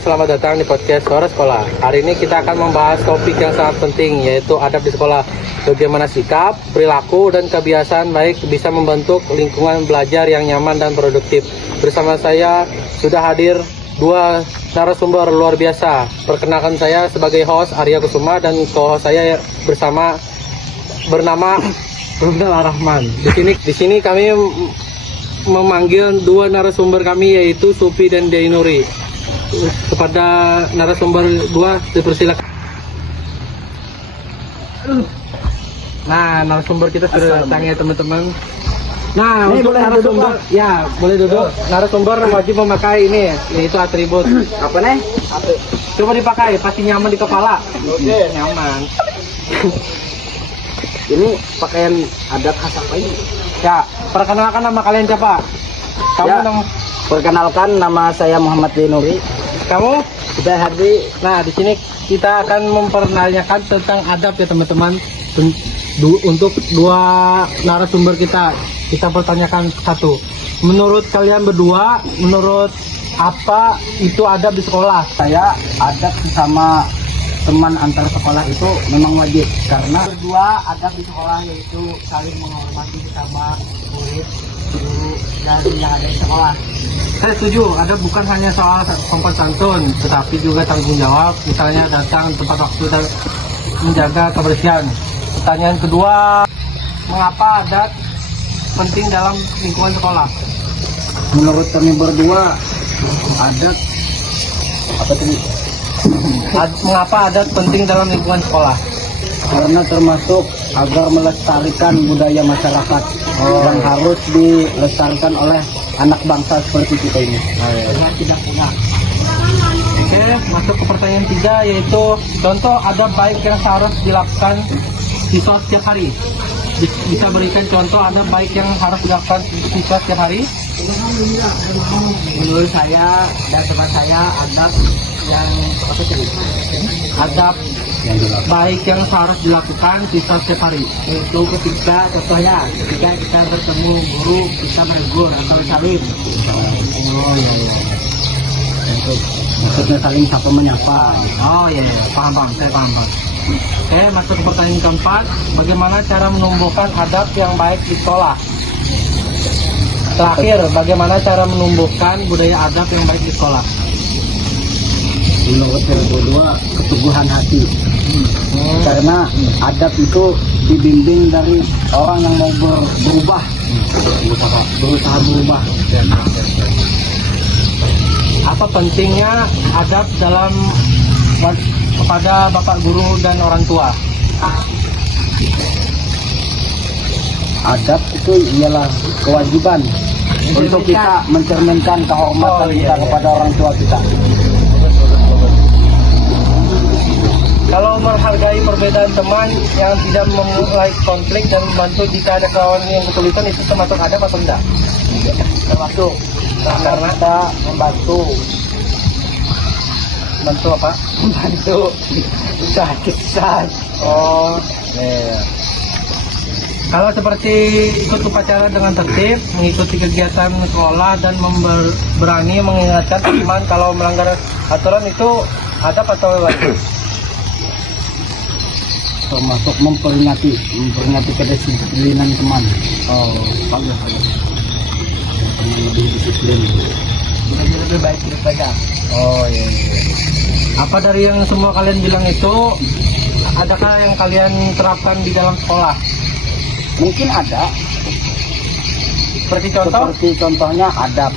selamat datang di podcast Suara Sekolah. Hari ini kita akan membahas topik yang sangat penting, yaitu adab di sekolah. Bagaimana sikap, perilaku, dan kebiasaan baik bisa membentuk lingkungan belajar yang nyaman dan produktif. Bersama saya sudah hadir dua narasumber luar biasa. Perkenalkan saya sebagai host Arya Kusuma dan co-host saya bernama Rundal Rahman. Di sini kami memanggil dua narasumber kami, yaitu Supi dan Dainuri. Kepada narasumber dua dipersilakan. Nah, narasumber kita sudah datang ya teman-teman. Nah, untuk narasumber ya boleh duduk. Narasumber wajib memakai ini, yaitu atribut. Apa nih? Coba dipakai, pasti nyaman di kepala. Oke. Nyaman. Ini pakaian adat khas apa ini? Ya, perkenalkan nama kalian siapa? Kamu Ya. Perkenalkan, nama saya Muhammad Dainuri. Kamu? Sudah hadir. Nah, di sini kita akan mempertanyakan tentang adab ya teman-teman. Untuk dua narasumber kita pertanyakan satu. Menurut kalian berdua, menurut apa itu adab di sekolah? Saya adab sama teman antar sekolah itu memang wajib, karena berdua adab di sekolah yaitu saling menghormati sama murid, guru, dan yang ada di sekolah. Saya setuju, adab bukan hanya soal sopan santun, tetapi juga tanggung jawab, misalnya datang tepat waktu dan menjaga kebersihan. Pertanyaan kedua, mengapa adat penting dalam lingkungan sekolah? Menurut kami berdua, adat apa tadi? Mengapa adat penting dalam lingkungan sekolah? Karena termasuk agar melestarikan budaya masyarakat yang harus dilestarikan oleh anak bangsa seperti kita ini. Tidak punya. Oke, masuk ke pertanyaan 3, yaitu contoh adab baik yang harus dilakukan siswa setiap hari. Bisa berikan contoh adab baik yang harus dilakukan siswa setiap hari? Menurut saya dan teman saya adab yang apa tadi? Adab baik yang harus dilakukan siswa setiap hari. Itu ketika contohnya ketika kita bertemu guru kita menegur atau salim. Oh iya iya. Maksudnya saling sapa menyapa. Oh iya iya, paham, saya paham. Oke, masuk ke pertanyaan keempat, bagaimana cara menumbuhkan adab yang baik di sekolah? Terakhir, bagaimana cara menumbuhkan budaya adab yang baik di sekolah? Menurut yang kedua, keteguhan hati. Karena adab itu dibimbing dari orang yang mau berusaha berubah. Apa pentingnya adab dalam kepada bapak guru dan orang tua? Adab itu ialah kewajiban untuk kita mencerminkan kehormatan kita kepada orang tua kita. Kalau menghargai perbedaan teman yang tidak memulai konflik dan membantu jika ada kawan yang kesulitan, itu termasuk adab atau enggak? Termasuk karena kita membantu apa? membantu kisah. Oh, iya. Kalau seperti ikut upacara dengan tertib, mengikuti kegiatan sekolah dan berani mengingatkan teman kalau melanggar aturan, itu adab atau wajib? Termasuk memperingati kedisiplinan teman. Oh, Bagus. Lebih disiplin. Lebih baik dipegang. oh iya. Apa dari yang semua kalian bilang itu, adakah yang kalian terapkan di dalam sekolah? Mungkin ada. Seperti contoh? Seperti contohnya adab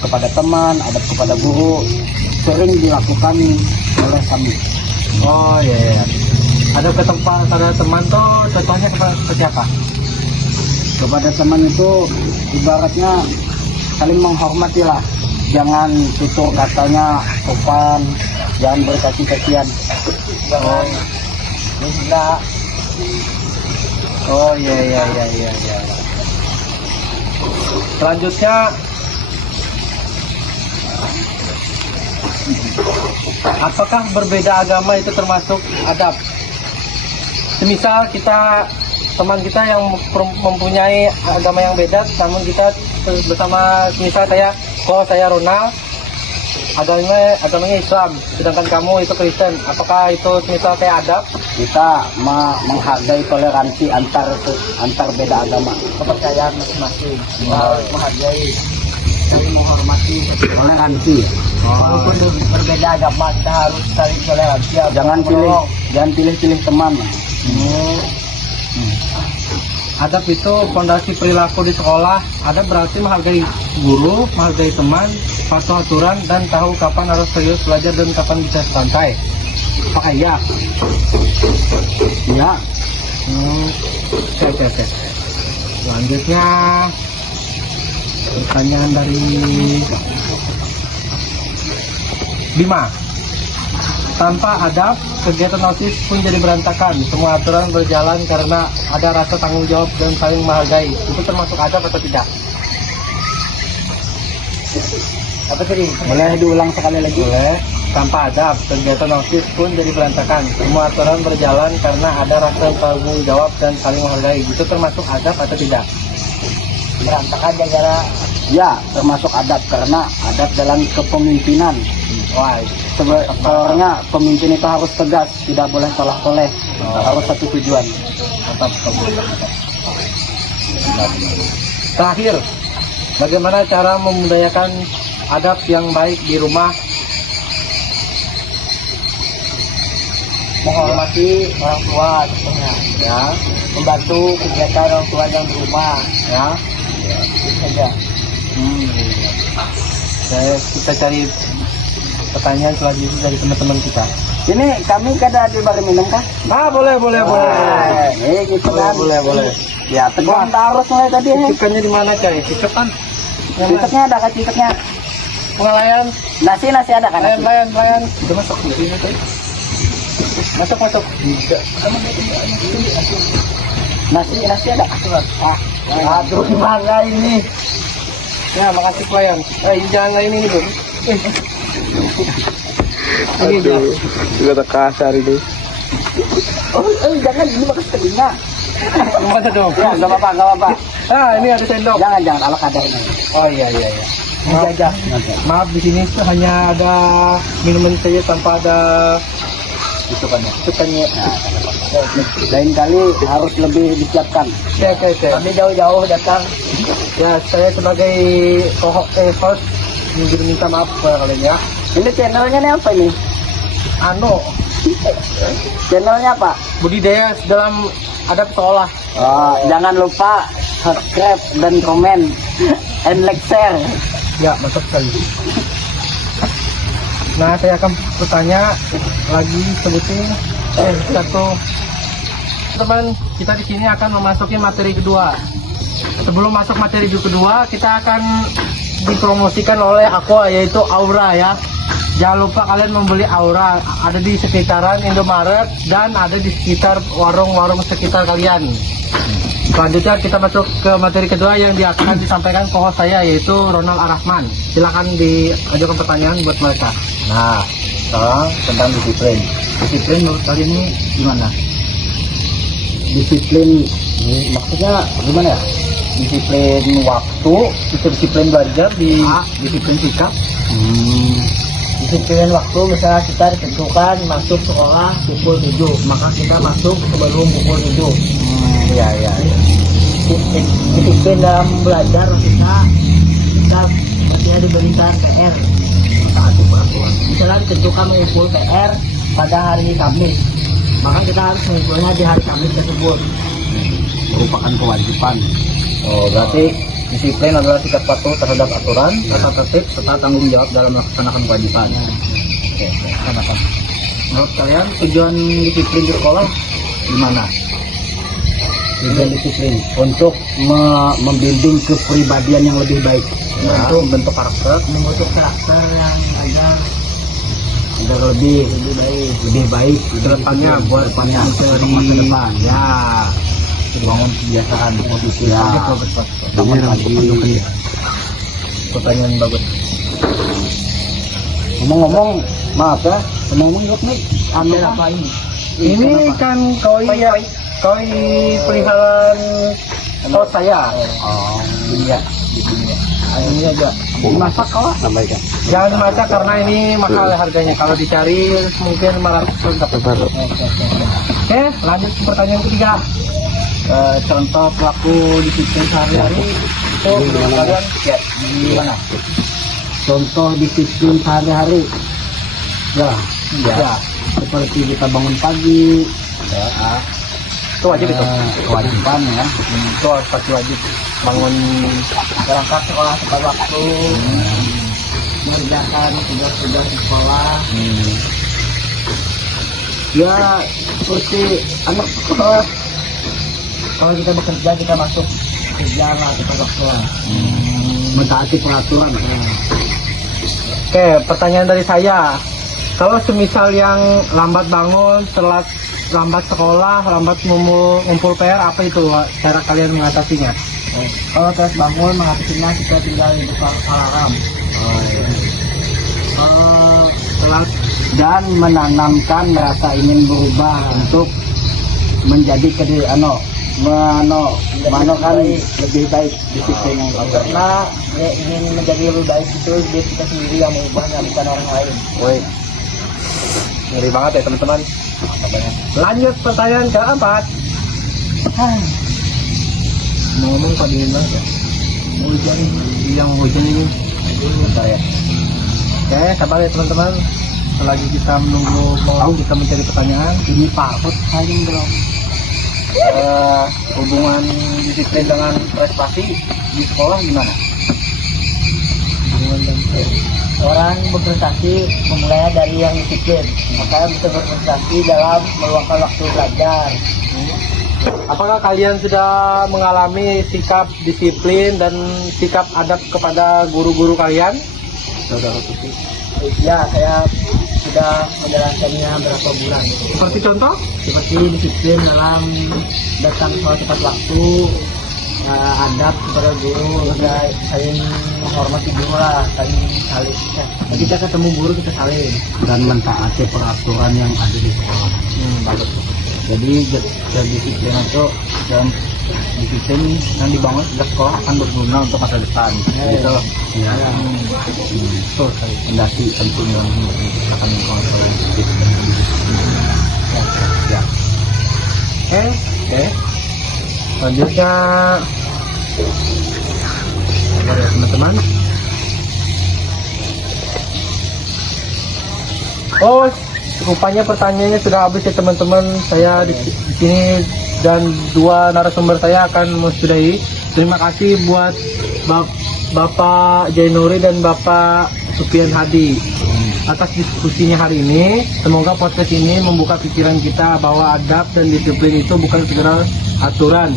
kepada teman, adab kepada guru sering dilakukan oleh kami. Oh iya. Adab ke tempat pada teman tuh contohnya seperti apa? Kepada teman itu ibaratnya saling menghormati lah. Jangan tutur katanya sopan, jangan berkaki-kakian. Jangan enggak. Oh iya. Selanjutnya, apakah berbeda agama itu termasuk adab? Semisal teman kita yang mempunyai agama yang beda, namun kita bersama, misal saya Ronald, agamanya Islam, sedangkan kamu itu Kristen. Apakah itu misal kayak adab? Kita menghargai toleransi antar beda agama, kepercayaan masing-masing. Menghargai, saling menghormati, toleransi. Walaupun berbeda agama, kita harus saling toleransi. Jangan pilih teman. Adab itu fondasi perilaku di sekolah. Adab berarti menghargai guru, menghargai teman, patuh aturan, dan tahu kapan harus serius belajar dan kapan bisa santai. Apakah iya? Ya, Oke. Selanjutnya pertanyaan dari Bima. Tanpa adab, kegiatan OSIS pun jadi berantakan. Semua aturan berjalan karena ada rasa tanggung jawab dan saling menghargai. Itu termasuk adab atau tidak? apa tadi? Boleh diulang sekali lagi? Boleh. Tanpa adab, kegiatan OSIS pun jadi berantakan. Semua aturan berjalan karena ada rasa tanggung jawab dan saling menghargai. Itu termasuk adab atau tidak? Berantakan gara-gara ya, termasuk adab karena adab dalam kepemimpinan. Wah, sebenarnya pemimpin itu harus tegas, tidak boleh toleh-toleh, harus satu tujuan. Mantap. Terakhir, bagaimana cara membudayakan adab yang baik di rumah? Menghormati orang tua tentunya, Ya, membantu kegiatan orang tua yang di rumah, ya. itu saja. Kita cari pertanyaan selanjutnya dari teman-teman kita. Ini kami kada diberi minum kah? Boleh. Gitu kan. Boleh. Ya, tegang harus mulai tadi. Cicipkannya di mana, Cai? Cicip kan? Cicaknya ada kan cicaknya? Pengalayan. Nasi ada kan? Layan. Kita masuk di sini, Cai. Masuk. Nasi ada. Aduh, gimana ini? Ya, makasih pelayan. Jangan lain ini, Bro. Aduh, juga tak kasar itu. Jangan ini bagus telinga. Mana dong? Ya, nggak apa-apa. Ini ada sendok. Jangan ala kadar ini. Oh iya. Ini aja. Maaf, di sini tuh hanya ada minuman saja tanpa ada tukannya. Lain kali harus lebih disiapkan. Oke. Kami jauh-jauh datang. Ya, saya sebagai host minta maaf kepada kalian ya. Ini channelnya nih apa ini? Channelnya apa? Budidaya dalam adab sekolah. Jangan lupa subscribe dan komen and like share. Ya, mantap sekali. Nah, saya akan bertanya lagi sebutin satu. Teman, kita di sini akan memasuki materi kedua. Sebelum masuk materi kedua, kita akan dipromosikan oleh Aqua, yaitu Aura ya. Jangan lupa kalian membeli Aura, ada di sekitaran Indomaret dan ada di sekitar warung-warung sekitar kalian. Selanjutnya kita masuk ke materi kedua yang akan disampaikan co-host saya, yaitu Ronald Arahman. Silakan diajukan pertanyaan buat mereka. Nah, sekarang tentang disiplin. Disiplin menurut kalian ini gimana? Disiplin maksudnya gimana ya? Disiplin waktu, disiplin belajar, disiplin sikap. Disiplin waktu, misalnya kita ditentukan masuk sekolah pukul 7, maka kita masuk sebelum pukul 7. Iya. Disiplin dalam belajar kita diberikan PR saat peraturan. Misalnya ditentukan mengumpul PR pada hari Kamis, maka kita harus mengumpulnya di hari Kamis tersebut. Merupakan kewajiban. Oh, berarti disiplin adalah sikap patuh terhadap aturan, tata tertib, serta tanggung jawab dalam melaksanakan kewajiban. Oke. Menurut kalian tujuan disiplin di sekolah gimana? Tujuan disiplin untuk membimbing kepribadian yang lebih baik, untuk membentuk karakter, yang agar lebih baik ke depannya, buat dari masa depan. Ya. Bangun kebiasaan positif. Ya. Bangun lagi. Pertanyaan bagus. Ngomong-ngomong, maaf ya, ngomong nih. Apa ini? Ini kan koi peliharaan host saya. Iya. Ini aja. Dimasak kok. Sampaikan. Jangan dimasak karena ini mahal harganya. Kalau dicari mungkin 500 dapat. Oke, lanjut ke pertanyaan ketiga. Contoh pelaku disiplin sehari-hari itu menurut kalian ya gimana? Contoh disiplin sehari-hari ya seperti kita bangun pagi ya, Itu wajib itu. kewajiban ya, Itu pasti wajib. bangun berangkat sekolah tepat waktu, mengerjakan tugas-tugas di sekolah. Ya seperti anak sekolah, kalau kita bekerja kita masuk kerja lah tepat waktu lah. Mentaati peraturan. Oke, pertanyaan dari saya. Kalau semisal yang lambat bangun, telat lambat sekolah, lambat ngumpul PR, apa itu cara kalian mengatasinya? Kalau terus bangun mengatasinya kita tinggal hidup alarm. Telat dan menanamkan rasa ingin berubah untuk menjadi kan lebih baik disiplin yang karena dia ingin menjadi lebih baik itu dia kita sendiri yang mengubahnya bukan orang lain. Woi, ngeri banget ya teman-teman. Lanjut pertanyaan keempat. Ngomong pada ini ya. Hujan yang hujan ini. Bentar ya. Oke, sabar ya teman-teman. Selagi kita menunggu kita mencari pertanyaan. Ini Pak saya belum. Hubungan disiplin dengan prestasi di sekolah gimana? Orang berprestasi memulai dari yang disiplin, maka bisa berprestasi dalam meluangkan waktu belajar. Apakah kalian sudah mengalami sikap disiplin dan sikap adab kepada guru-guru kalian? Saudara Suci. Ya, saya sudah menjalankannya berapa bulan. Seperti contoh? Seperti disiplin dalam datang sekolah tepat waktu, adab kepada guru, saling menghormati guru lah, saling. Kita ketemu guru kita saling. Dan mentaati peraturan yang ada di sekolah. Bagus. Jadi disiplin itu dan disiplin yang dibangun sejak sekolah akan berguna untuk masa depan. Gitu. Ya. Betul sekali. Fondasi penting yang akan mengkontrol disiplin. Ya. Oke. Selanjutnya, sabar ya teman-teman. Oh, rupanya pertanyaannya sudah habis ya teman-teman. Saya di sini dan dua narasumber saya akan mensudahi. Terima kasih buat Bapak Jainuri dan Bapak Supian Hadi atas diskusinya hari ini. Semoga podcast ini membuka pikiran kita bahwa adab dan disiplin itu bukan sekedar aturan,